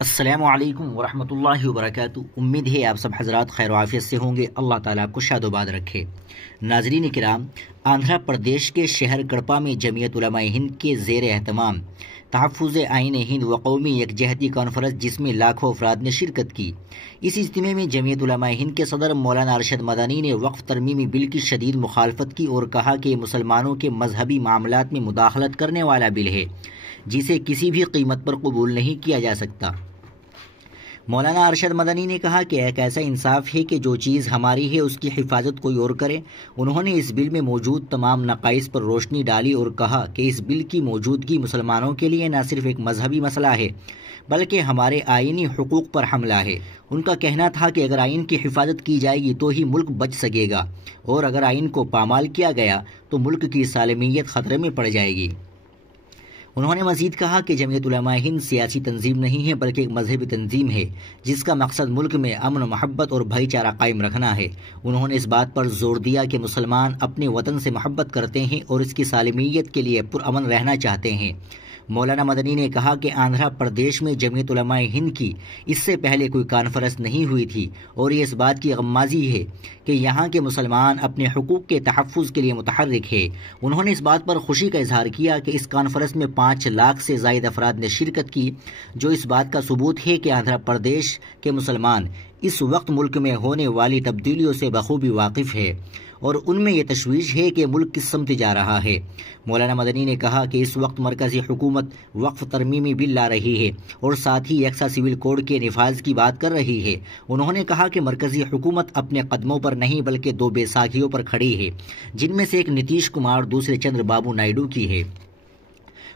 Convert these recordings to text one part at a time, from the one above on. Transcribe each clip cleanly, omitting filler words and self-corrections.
السلام علیکم ورحمۃ اللہ وبرکاتہ۔ امید ہے آپ سب حضرات خیر و عافیت سے ہوں گے۔ اللہ تعالیٰ آپ کو شاد و باد رکھے۔ ناظرین کرام، آندھرا پردیش کے شہر کڑپا میں جمعیت علماء ہند کے زیر اہتمام تحفظ آئین ہند و قومی یکجہتی کانفرنس، جس میں لاکھوں افراد نے شرکت کی۔ اس اجتماع میں جمعیت علماء ہند کے صدر مولانا ارشد مدنی نے وقف ترمیمی بل کی شدید مخالفت کی اور کہا کہ یہ مسلمانوں کے مذہبی معاملات میں مداخلت کرنے والا بل ہے جسے کسی بھی قیمت پر قبول نہیں کیا جا سکتا۔ مولانا ارشد مدنی نے کہا کہ ایک ایسا انصاف ہے کہ جو چیز ہماری ہے اس کی حفاظت کوئی اور کرے۔ انہوں نے اس بل میں موجود تمام نقائص پر روشنی ڈالی اور کہا کہ اس بل کی موجودگی مسلمانوں کے لیے نہ صرف ایک مذہبی مسئلہ ہے بلکہ ہمارے آئینی حقوق پر حملہ ہے۔ ان کا کہنا تھا کہ اگر آئین کی حفاظت کی جائے گی تو ہی ملک بچ سکے گا، اور اگر آئین کو پامال کیا گیا تو ملک کی سالمیت خطرے میں پڑ جائے گی۔ انہوں نے مزید کہا کہ جمعیت علماء ہند سیاسی تنظیم نہیں ہے بلکہ ایک مذہبی تنظیم ہے جس کا مقصد ملک میں امن و محبت اور بھائی چارہ قائم رکھنا ہے۔ انہوں نے اس بات پر زور دیا کہ مسلمان اپنے وطن سے محبت کرتے ہیں اور اس کی سالمیت کے لیے پرامن رہنا چاہتے ہیں۔ مولانا مدنی نے کہا کہ آندھرا پردیش میں جمعیت علماء ہند کی اس سے پہلے کوئی کانفرنس نہیں ہوئی تھی اور یہ اس بات کی غمازی ہے کہ یہاں کے مسلمان اپنے حقوق کے تحفظ کے لیے متحرک ہے۔ انہوں نے اس بات پر خوشی کا اظہار کیا کہ اس کانفرنس میں 5 لاکھ سے زائد افراد نے شرکت کی، جو اس بات کا ثبوت ہے کہ آندھرا پردیش کے مسلمان اس وقت ملک میں ہونے والی تبدیلیوں سے بخوبی واقف ہے اور ان میں یہ تشویش ہے کہ ملک کس سمت جا رہا ہے۔ مولانا مدنی نے کہا کہ اس وقت مرکزی حکومت وقف ترمیمی بل لا رہی ہے اور ساتھ ہی یکساں سول کوڈ کے نفاذ کی بات کر رہی ہے۔ انہوں نے کہا کہ مرکزی حکومت اپنے قدموں پر نہیں بلکہ 2 بیساکھیوں پر کھڑی ہے، جن میں سے ایک نتیش کمار، دوسرے چندر بابو نائیڈو کی ہے۔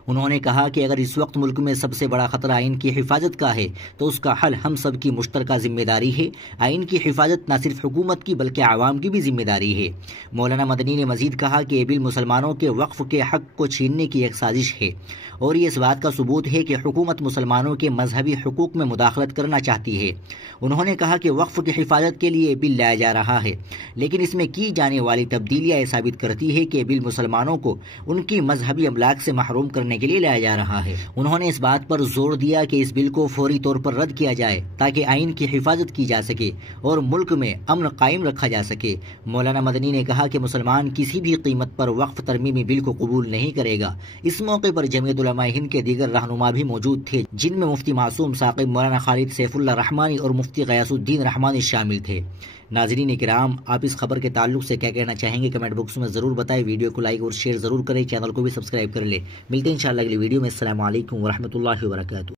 انہوں نے کہا کہ اگر اس وقت ملک میں سب سے بڑا خطرہ آئین کی حفاظت کا ہے تو اس کا حل ہم سب کی مشترکہ ذمہ داری ہے۔ آئین کی حفاظت نہ صرف حکومت کی بلکہ عوام کی بھی ذمہ داری ہے۔ مولانا مدنی نے مزید کہا کہ یہ بل مسلمانوں کے وقف کے حق کو چھیننے کی ایک سازش ہے اور یہ اس بات کا ثبوت ہے کہ حکومت مسلمانوں کے مذہبی حقوق میں مداخلت کرنا چاہتی ہے۔ انہوں نے کہا کہ وقف کی حفاظت کے لیے یہ بل لایا جا رہا ہے، لیکن اس میں کی جانے والی تبدیلیاں یہ ثابت کرتی ہے کہ یہ بل مسلمانوں کو ان کی مذہبی املاک سے محروم کرنے کے لیے لایا جا رہا ہے۔ انہوں نے اس بات پر زور دیا کہ اس بل کو فوری طور پر رد کیا جائے تاکہ آئین کی حفاظت کی جا سکے اور ملک میں امن قائم رکھا جا سکے۔ مولانا مدنی نے کہا کہ مسلمان کسی بھی قیمت پر وقف ترمیمی بل کو قبول نہیں کرے گا۔ اس موقع پر جمعیت علماء ہند کے دیگر رہنما بھی موجود تھے، جن میں مفتی معصوم ثاقب، مولانا خالد سیف اللہ رحمانی اور مفتی غیاث الدین رحمانی شامل تھے۔ ناظرین کرام، آپ اس خبر کے تعلق سے کیا کہنا چاہیں گے کمنٹ باکس میں ضرور بتائیں۔ ویڈیو کو لائک اور شیئر ضرور کریں، چینل کو بھی سبسکرائب کر لیں۔ ملتے ہیں انشاءاللہ اگلی ویڈیو میں۔ السلام علیکم ورحمۃ اللہ وبرکاتہ۔